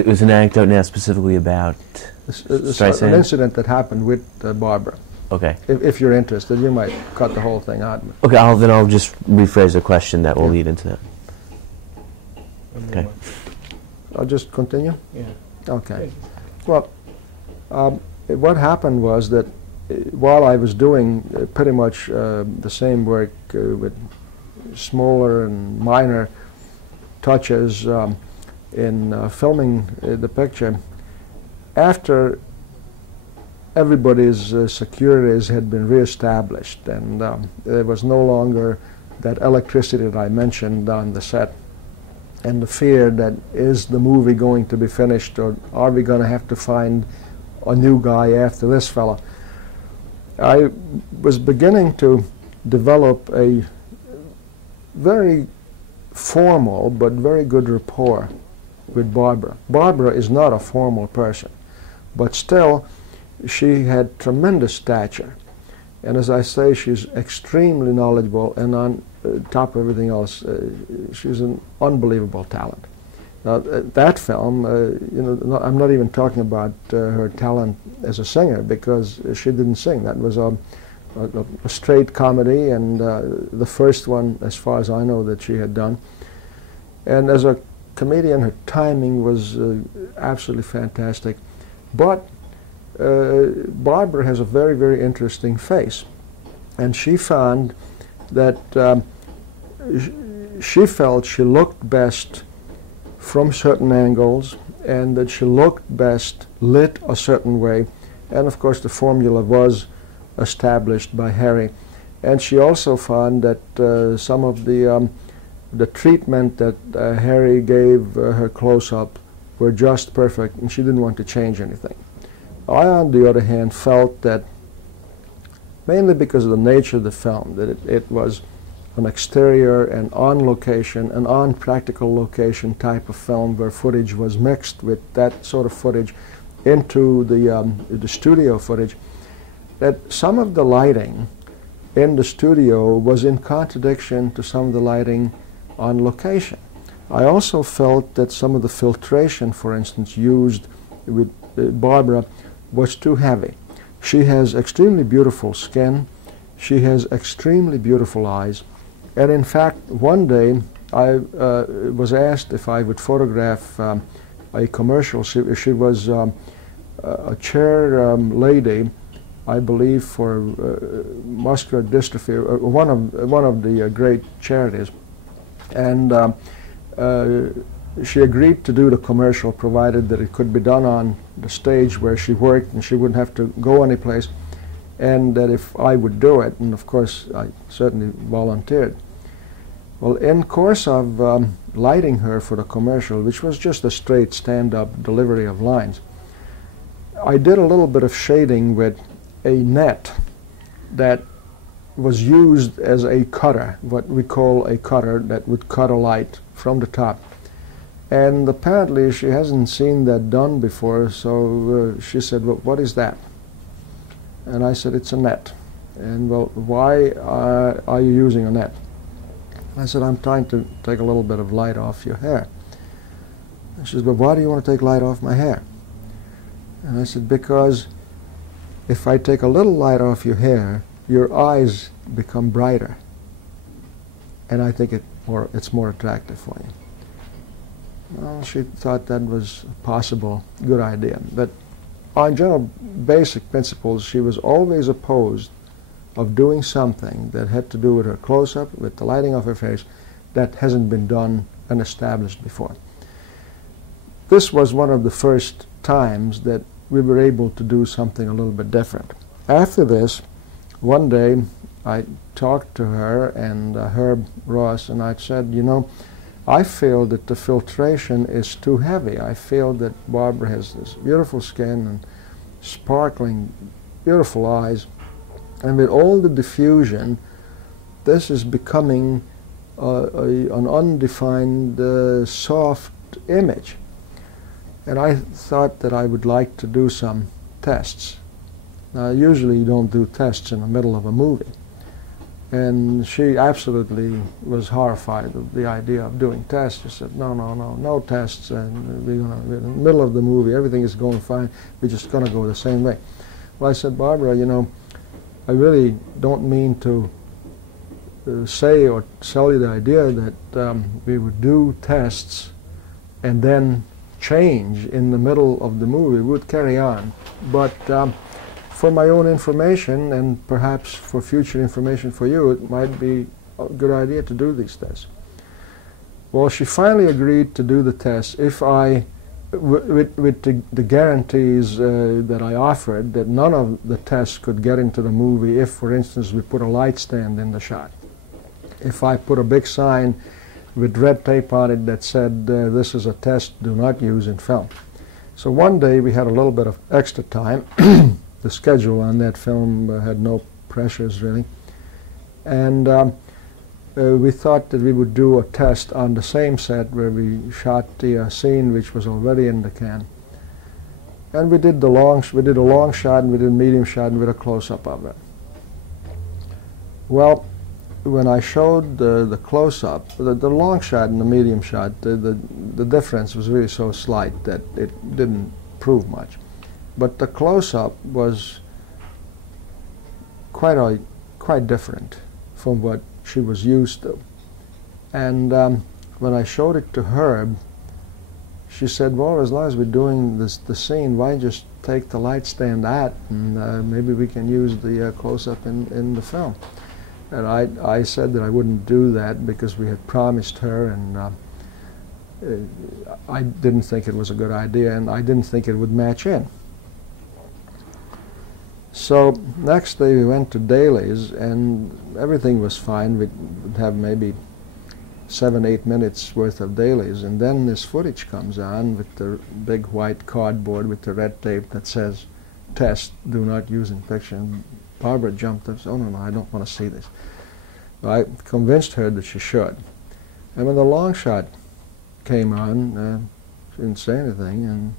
It was an anecdote now specifically about Streisand? An incident that happened with Barbara. Okay. If you're interested, you might cut the whole thing out. Okay, then I'll just rephrase the question that will lead into that. Okay. I'll just continue? Yeah. Okay. Well, what happened was that while I was doing pretty much the same work with smaller and minor touches in filming the picture, after everybody's securities had been reestablished and there was no longer that electricity that I mentioned on the set and the fear that is the movie going to be finished or are we going to have to find a new guy after this fella. I was beginning to develop a very formal but very good rapport with Barbara. Barbara is not a formal person, but still she had tremendous stature. And as I say, she's extremely knowledgeable, and on top of everything else, she's an unbelievable talent. Now, that film, I'm not even talking about her talent as a singer, because she didn't sing. That was a straight comedy, and the first one, as far as I know, that she had done. And as a comedian, her timing was absolutely fantastic. But Barbara has a very, very interesting face, and she found that she felt she looked best from certain angles, and that she looked best lit a certain way, and of course the formula was established by Harry. And she also found that some of the treatment that Harry gave her close-up were just perfect, and she didn't want to change anything. I, on the other hand, felt that, mainly because of the nature of the film, that it was an exterior and on location, an on practical location type of film where footage was mixed with that sort of footage into the studio footage, that some of the lighting in the studio was in contradiction to some of the lighting on location. I also felt that some of the filtration, for instance, used with Barbara was too heavy. She has extremely beautiful skin, she has extremely beautiful eyes, and in fact one day I was asked if I would photograph a commercial. She was a chair lady, I believe, for muscular dystrophy, one of the great charities, and she agreed to do the commercial provided that it could be done on the stage where she worked and she wouldn't have to go anyplace, and that if I would do it, and of course I certainly volunteered. Well, in course of lighting her for the commercial, which was just a straight stand-up delivery of lines, I did a little bit of shading with a net that was used as a cutter, what we call a cutter that would cut a light from the top. And apparently she hasn't seen that done before, so she said, "Well, what is that?" And I said, "It's a net." And, "Well, why are you using a net?" I said, "I'm trying to take a little bit of light off your hair." And she said, "But why do you want to take light off my hair?" And I said, "Because if I take a little light off your hair, your eyes become brighter, and I think it's more attractive for you." Well, she thought that was a possible good idea. But on general basic principles, she was always opposed of doing something that had to do with her close-up, with the lighting of her face, that hasn't been done and established before. This was one of the first times that we were able to do something a little bit different. After this, one day I talked to her and Herb Ross, and I said, "You know, I feel that the filtration is too heavy. I feel that Barbara has this beautiful skin and sparkling, beautiful eyes, and with all the diffusion, this is becoming an undefined, soft image." And I thought that I would like to do some tests. Now, usually you don't do tests in the middle of a movie. And she absolutely was horrified of the idea of doing tests. She said, no, no, no, no tests, and we're in the middle of the movie, everything is going fine, we're just going to go the same way. Well, I said, Barbara, you know, I really don't mean to say or sell you the idea that we would do tests and then change in the middle of the movie. We would carry on. But for my own information and perhaps for future information for you, it might be a good idea to do these tests. Well, she finally agreed to do the tests if I, with the guarantees that I offered, that none of the tests could get into the movie if, for instance, we put a light stand in the shot. If I put a big sign with red tape on it that said, this is a test, do not use in film. So one day we had a little bit of extra time. The schedule on that film had no pressures really. And we thought that we would do a test on the same set where we shot the scene which was already in the can. And we did a long shot, and we did a medium shot, and we did a close-up of it. Well, when I showed the close-up, the long shot and the medium shot, the difference was really so slight that it didn't prove much. But the close-up was quite different from what she was used to. And when I showed it to Herb, she said, well, as long as we're doing the scene, why just take the light stand out, and maybe we can use the close-up in the film. And I said that I wouldn't do that because we had promised her, and I didn't think it was a good idea, and I didn't think it would match in. So next day we went to Daly's, and everything was fine. We'd have maybe 7-8 minutes worth of Daly's, and then this footage comes on with the big white cardboard with the red tape that says, test, do not use in picture. And Barbara jumped up and said, oh no, I don't want to see this. I convinced her that she should. And when the long shot came on, she didn't say anything, and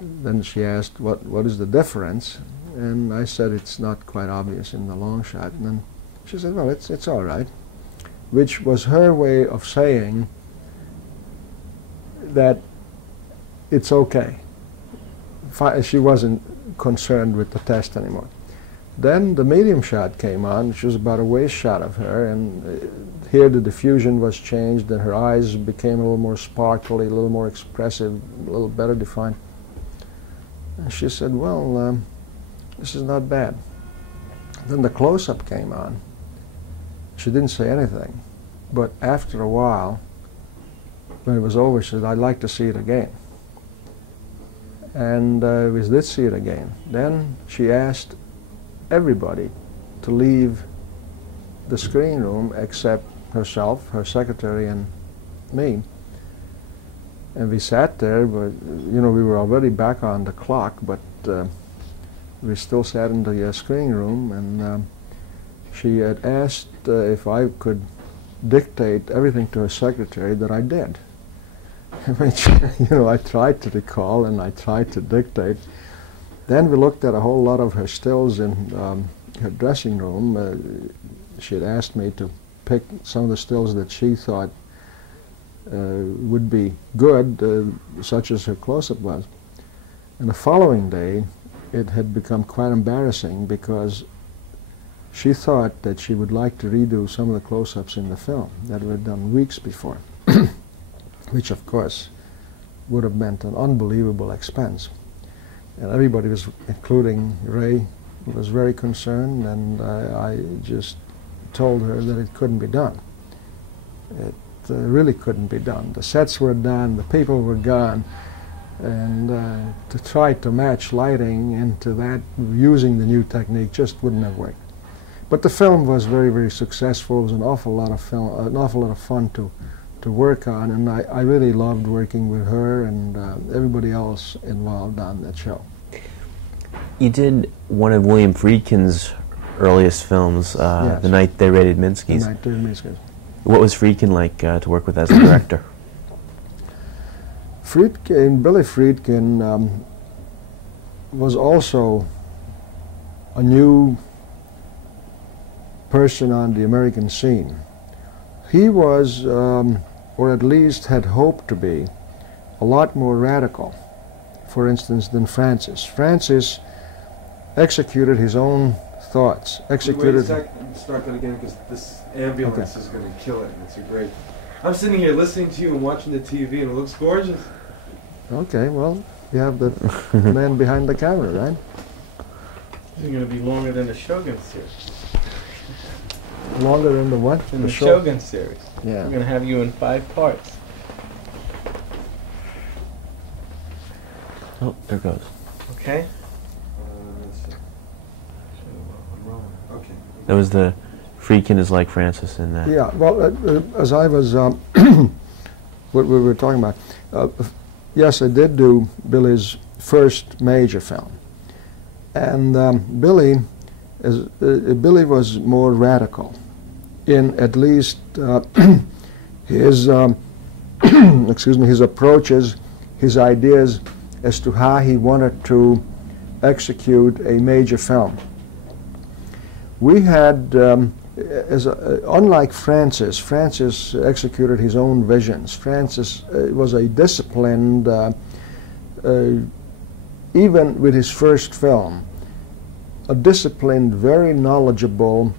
then she asked, what is the difference? And I said, it's not quite obvious in the long shot. And then she said, well, it's all right, which was her way of saying that it's okay. She wasn't concerned with the test anymore. Then the medium shot came on, which was about a waist shot of her, and here the diffusion was changed, and her eyes became a little more sparkly, a little more expressive, a little better defined. And she said, well, this is not bad. Then the close-up came on. She didn't say anything, but after a while, when it was over, she said, I'd like to see it again. And we did see it again. Then she asked everybody to leave the screen room except herself, her secretary, and me. And we sat there, but you know, we were already back on the clock, but we still sat in the screen room, and she had asked if I could dictate everything to her secretary, that I did. Which, you know, I tried to recall and I tried to dictate. Then we looked at a whole lot of her stills in her dressing room. She had asked me to pick some of the stills that she thought would be good, such as her close-up was. And the following day, it had become quite embarrassing because she thought that she would like to redo some of the close-ups in the film that were done weeks before, which of course would have meant an unbelievable expense. And everybody was, including Ray, was very concerned, and I just told her that it couldn't be done. It really couldn't be done. The sets were done, the people were gone, and to try to match lighting into that using the new technique just wouldn't have worked. But the film was very, very successful. It was an awful lot of fun to work on, and I really loved working with her and everybody else involved on that show. You did one of William Friedkin's earliest films, yes. The Night They Raided Minsky's. The Night They Raided Minsky's. What was Friedkin like to work with as a director? Billy Friedkin was also a new person on the American scene. He was, or at least had hoped to be, a lot more radical, for instance, than Francis. Francis executed his own thoughts. Wait a second, start that again, because this ambulance is going to kill it. It's a great... I'm sitting here listening to you and watching the TV, and it looks gorgeous. Okay, well, you have the man behind the camera, right? This is going to be longer than the Shogun series. Longer than the what? In the Shogun series. Yeah. We're going to have you in 5 parts. Oh, there it goes. Okay? That was the Friedkin is like Francis in that. Yeah, well, as I was, what we were talking about, yes, I did do Billy's first major film. And Billy was more radical in at least his, excuse me, his approaches, his ideas as to how he wanted to execute a major film. We had, unlike Francis, Francis executed his own visions. Francis was a disciplined, even with his first film, a disciplined, very knowledgeable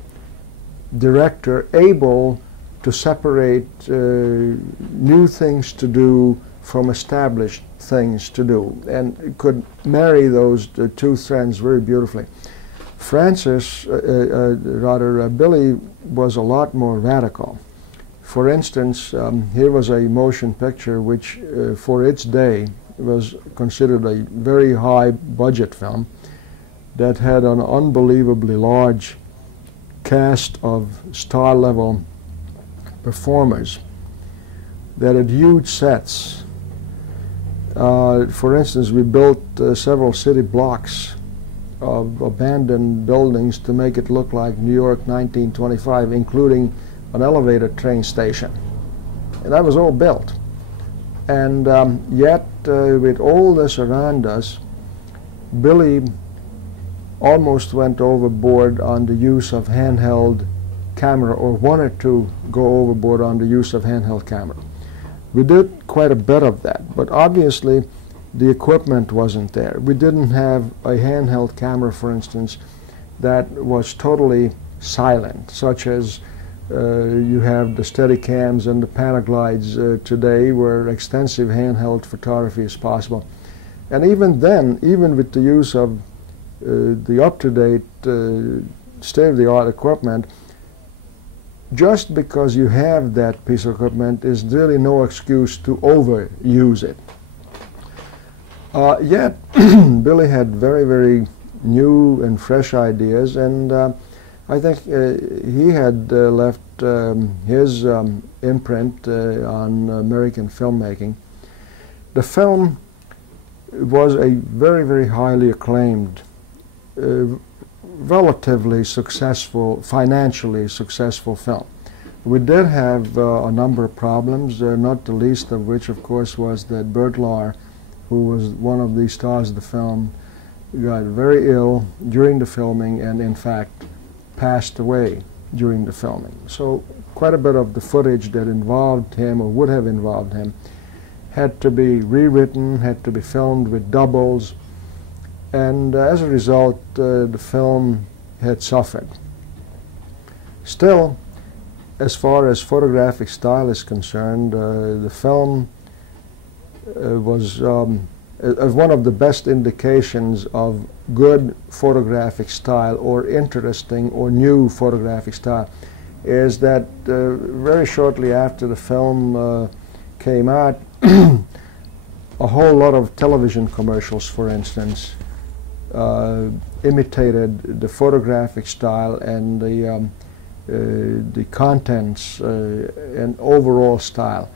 director, able to separate new things to do from established things to do, and could marry those two threads very beautifully. Francis, Billy was a lot more radical. For instance, here was a motion picture which, for its day, was considered a very high budget film that had an unbelievably large cast of star-level performers that had huge sets. For instance, we built several city blocks of abandoned buildings to make it look like New York 1925, including an elevator train station. And that was all built. And yet, with all this around us, Billy almost went overboard on the use of handheld camera, or wanted to go overboard on the use of handheld camera. We did quite a bit of that, but obviously the equipment wasn't there. We didn't have a handheld camera, for instance, that was totally silent, such as you have the Steadicams and the Panaglides today, where extensive handheld photography is possible. And even then, even with the use of the up-to-date, state-of-the-art equipment, just because you have that piece of equipment is really no excuse to overuse it. Yet, Billy had very, very new and fresh ideas, and I think he had left his imprint on American filmmaking. The film was a very, very highly acclaimed, relatively successful, financially successful film. We did have a number of problems, not the least of which, of course, was that Bert Lahr, who was one of the stars of the film, got very ill during the filming and, in fact, passed away during the filming. So quite a bit of the footage that involved him, or would have involved him, had to be rewritten, had to be filmed with doubles, and as a result, the film had suffered. Still, as far as photographic style is concerned, the film was one of the best indications of good photographic style, or interesting or new photographic style, is that very shortly after the film came out, a whole lot of television commercials, for instance, imitated the photographic style and the contents and overall style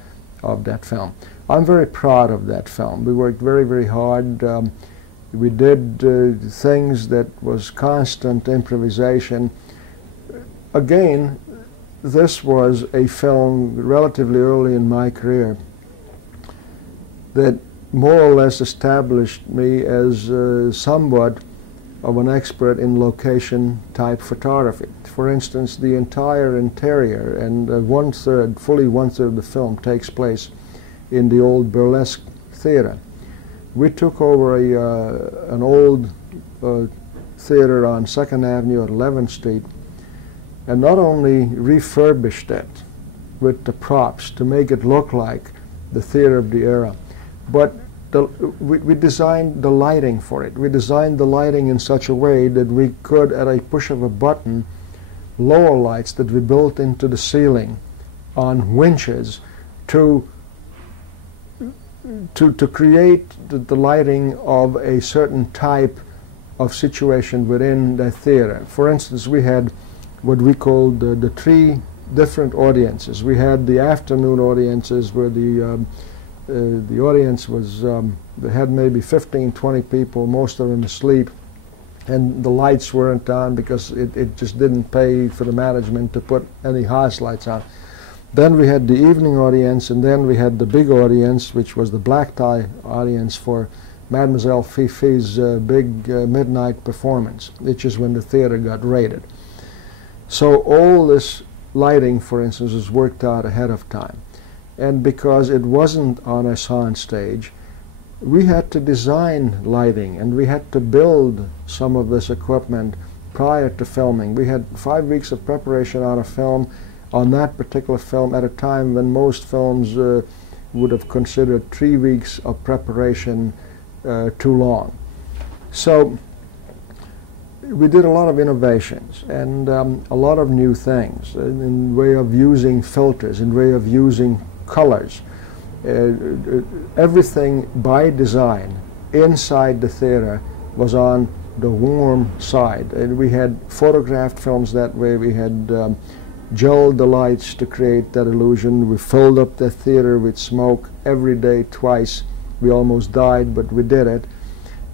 of that film. I'm very proud of that film. We worked very, very hard. We did things that was constant improvisation. Again, this was a film relatively early in my career that more or less established me as somewhat of an expert in location type photography. For instance, the entire interior and fully one-third of the film takes place in the old Burlesque Theater. We took over an old theater on 2nd Avenue at 11th Street and not only refurbished it with the props to make it look like the theater of the era, but we designed the lighting for it. We designed the lighting in such a way that we could, at a push of a button, lower lights that we built into the ceiling on winches to create the lighting of a certain type of situation within the theater. For instance, we had what we called the 3 different audiences. We had the afternoon audiences where the audience was, they had maybe 15, 20 people, most of them asleep, and the lights weren't on because it just didn't pay for the management to put any house lights on. Then we had the evening audience, and then we had the big audience, which was the black tie audience for Mademoiselle Fifi's big midnight performance, which is when the theater got raided. So all this lighting, for instance, was worked out ahead of time. And because it wasn't on a sound stage, we had to design lighting, and we had to build some of this equipment prior to filming. We had 5 weeks of preparation on a film, on that particular film, at a time when most films would have considered 3 weeks of preparation too long. So we did a lot of innovations and a lot of new things in way of using filters, in way of using colors. Everything by design inside the theater was on the warm side. And we had photographed films that way. We had gelled the lights to create that illusion. We filled up the theater with smoke every day, twice. We almost died, but we did it.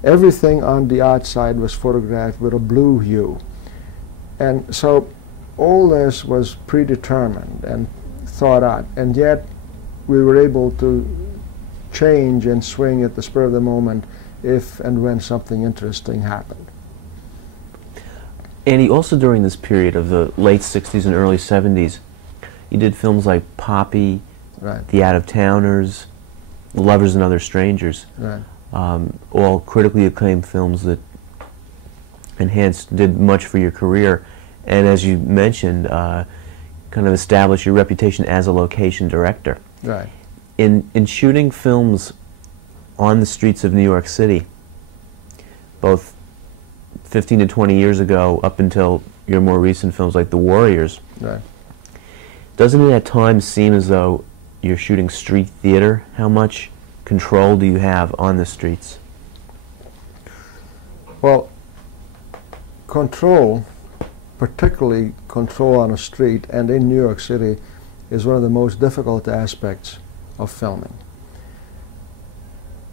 Everything on the outside was photographed with a blue hue. And so all this was predetermined and thought out, and yet we were able to change and swing at the spur of the moment if and when something interesting happened. Andy, also during this period of the late 60s and early 70s, you did films like Poppy, Right. The Out-of-Towners, Lovers and Other Strangers, Right. all critically acclaimed films that did much for your career, and as you mentioned, kind of established your reputation as a location director. Right. In shooting films on the streets of New York City, both 15 to 20 years ago up until your more recent films like The Warriors, Right. doesn't it at times seem as though you're shooting street theater? How much control do you have on the streets? Well, control, particularly control on a street and in New York City, is one of the most difficult aspects of filming.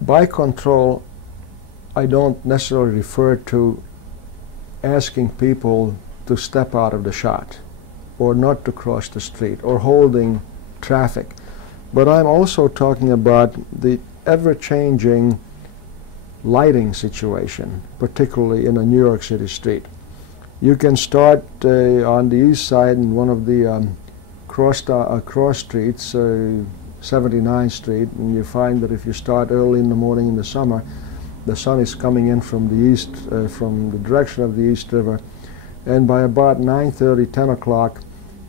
By control, I don't necessarily refer to asking people to step out of the shot or not to cross the street or holding traffic. But I'm also talking about the ever-changing lighting situation, particularly in a New York City street. You can start on the east side in one of the cross streets, 79th Street, and you find that if you start early in the morning in the summer, the sun is coming in from the east, from the direction of the East River, and by about 9:30, 10 o'clock,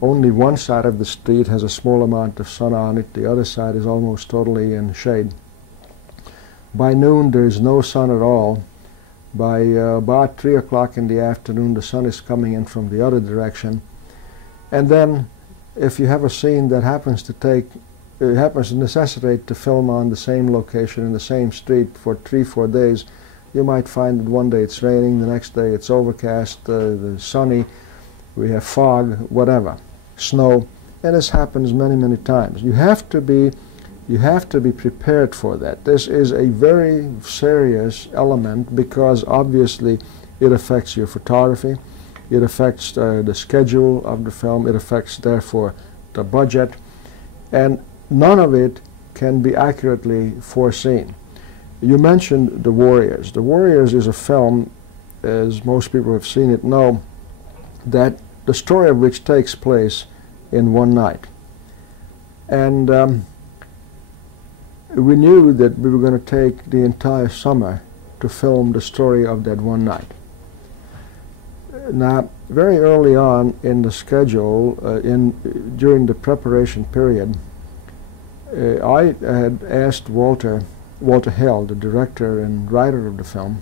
only one side of the street has a small amount of sun on it. The other side is almost totally in shade. By noon, there is no sun at all. By about 3 o'clock in the afternoon, the sun is coming in from the other direction. And then, if you have a scene that happens to necessitate to film on the same location in the same street for 3-4 days, you might find that one day it's raining, the next day it's overcast, sunny, we have fog, whatever, snow, and this happens many, many times. You have to be prepared for that. This is a very serious element because obviously it affects your photography, it affects the schedule of the film, it affects therefore the budget, and none of it can be accurately foreseen. You mentioned The Warriors. The Warriors is a film as most people have seen it know, that the story of which takes place in one night. And we knew that we were going to take the entire summer to film the story of that one night. Now, very early on in the schedule, during the preparation period, I had asked Walter Hill, the director and writer of the film,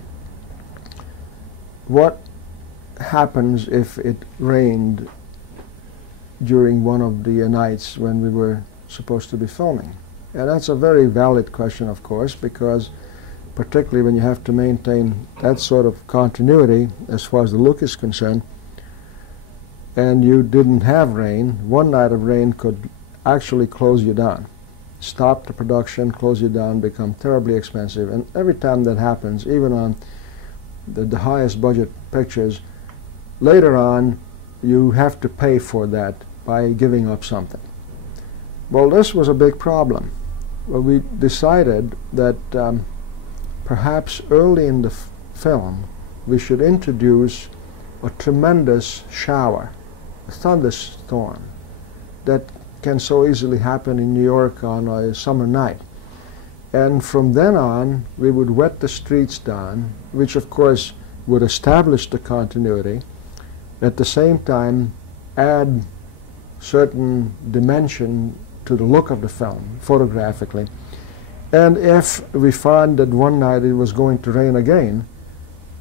what happens if it rained during one of the nights when we were supposed to be filming? And that's a very valid question, of course, because particularly when you have to maintain that sort of continuity as far as the look is concerned, and you didn't have rain, one night of rain could actually close you down, stop the production, close you down, become terribly expensive. And every time that happens, even on the highest budget pictures, later on you have to pay for that by giving up something. Well, this was a big problem. Well, we decided that perhaps early in the film we should introduce a tremendous shower, a thunderstorm that can so easily happen in New York on a summer night. And from then on we would wet the streets down, which of course would establish the continuity, at the same time add certain dimension to the look of the film photographically. And if we found that one night it was going to rain again,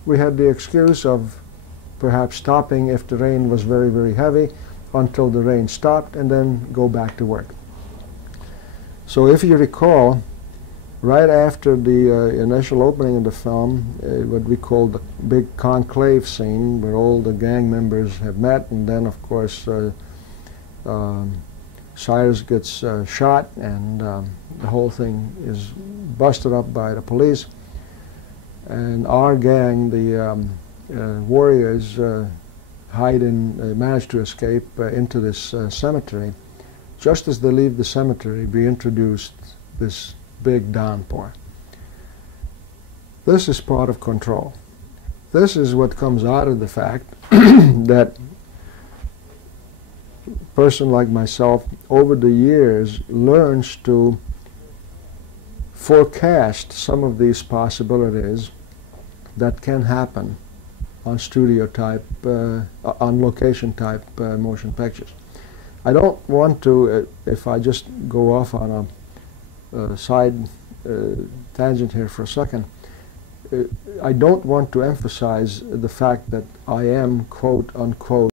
we had the excuse of perhaps stopping if the rain was very, very heavy until the rain stopped and then go back to work. So if you recall, right after the initial opening of the film, what we call the big conclave scene where all the gang members have met, and then of course Cyrus gets shot and the whole thing is busted up by the police, and our gang, the warriors, manage to escape into this cemetery. Just as they leave the cemetery, we introduced this big downpour. This is part of control. This is what comes out of the fact that a person like myself over the years learns to forecast some of these possibilities that can happen on studio type, on location type motion pictures. I don't want to, if I just go off on a side tangent here for a second, I don't want to emphasize the fact that I am, quote unquote,